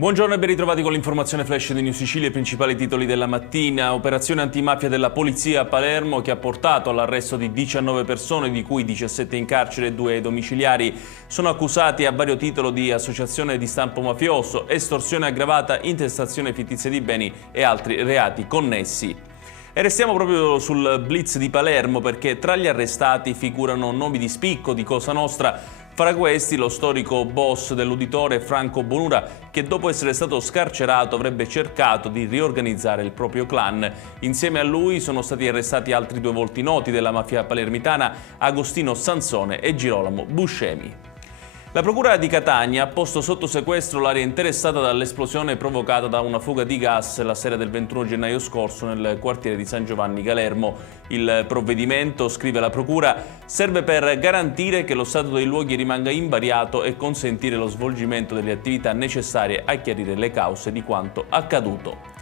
Buongiorno e ben ritrovati con l'informazione flash di New Sicilia, i principali titoli della mattina. Operazione antimafia della polizia a Palermo che ha portato all'arresto di 19 persone, di cui 17 in carcere e 2 domiciliari. Sono accusati a vario titolo di associazione di stampo mafioso, estorsione aggravata, intestazione fittizia di beni e altri reati connessi. E restiamo proprio sul blitz di Palermo perché tra gli arrestati figurano nomi di spicco di Cosa Nostra. Fra questi lo storico boss dell'uditore Franco Bonura, che dopo essere stato scarcerato avrebbe cercato di riorganizzare il proprio clan. Insieme a lui sono stati arrestati altri due volti noti della mafia palermitana, Agostino Sansone e Girolamo Buscemi. La Procura di Catania ha posto sotto sequestro l'area interessata dall'esplosione provocata da una fuga di gas la sera del 21 gennaio scorso nel quartiere di San Giovanni Galermo. Il provvedimento, scrive la Procura, serve per garantire che lo stato dei luoghi rimanga invariato e consentire lo svolgimento delle attività necessarie a chiarire le cause di quanto accaduto.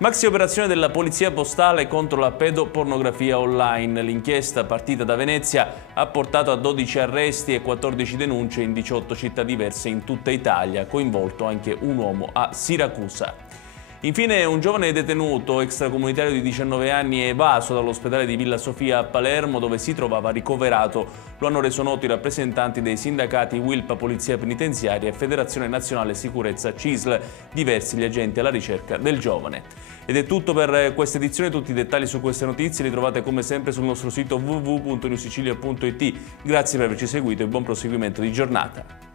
Maxi operazione della Polizia Postale contro la pedopornografia online. L'inchiesta, partita da Venezia, ha portato a 12 arresti e 14 denunce in 18 città diverse in tutta Italia, coinvolto anche un uomo a Siracusa. Infine, un giovane detenuto extracomunitario di 19 anni è evaso dall'ospedale di Villa Sofia a Palermo, dove si trovava ricoverato. Lo hanno reso noto i rappresentanti dei sindacati Wilpa Polizia Penitenziaria e Federazione Nazionale Sicurezza CISL, diversi gli agenti alla ricerca del giovane. Ed è tutto per questa edizione. Tutti i dettagli su queste notizie li trovate come sempre sul nostro sito www.newsicilia.it. Grazie per averci seguito e buon proseguimento di giornata.